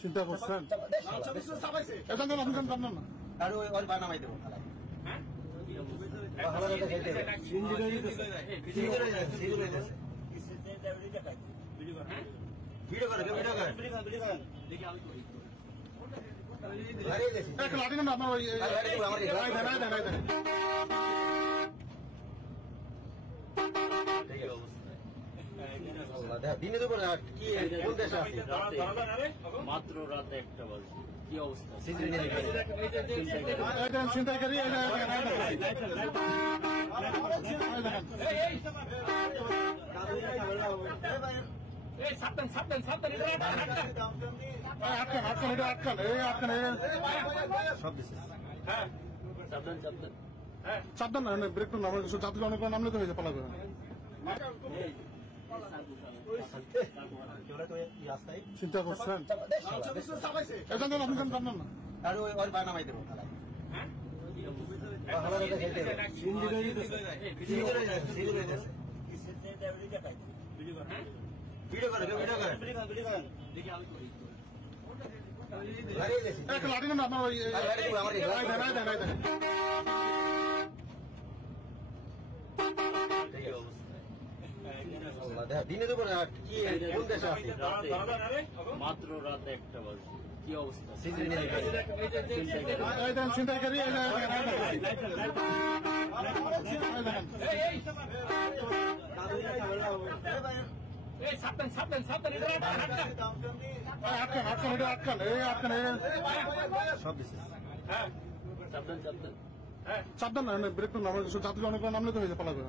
চিন্তা করছেন জানেন না আর ওই বানামাই দেবো ভিডিও করে লাঠি না আপনার ওই দিনে দুপুরে কি কোন দেশে আছে মাত্র রাত 1টা বাজে কি অবস্থা চিন্তাকারী সাবধান ব্রেক তো নামলে যাত্রী অনেক নামলে তো হয়েছে পালা করে চিন্তা করছেন আপনি জানেন না আর ওই বানামাই দেবো ভিডিও করে লাঠি না আপনার ওই দিনে দুপুরে কি কোন দেশে আছে মাত্র রাত 1টা বাজে কি অবস্থা চিন্তাকারী সাবধান ব্রেক তো নামলে যাত্রী অনেক নামলে তো হয়েছে পালা করে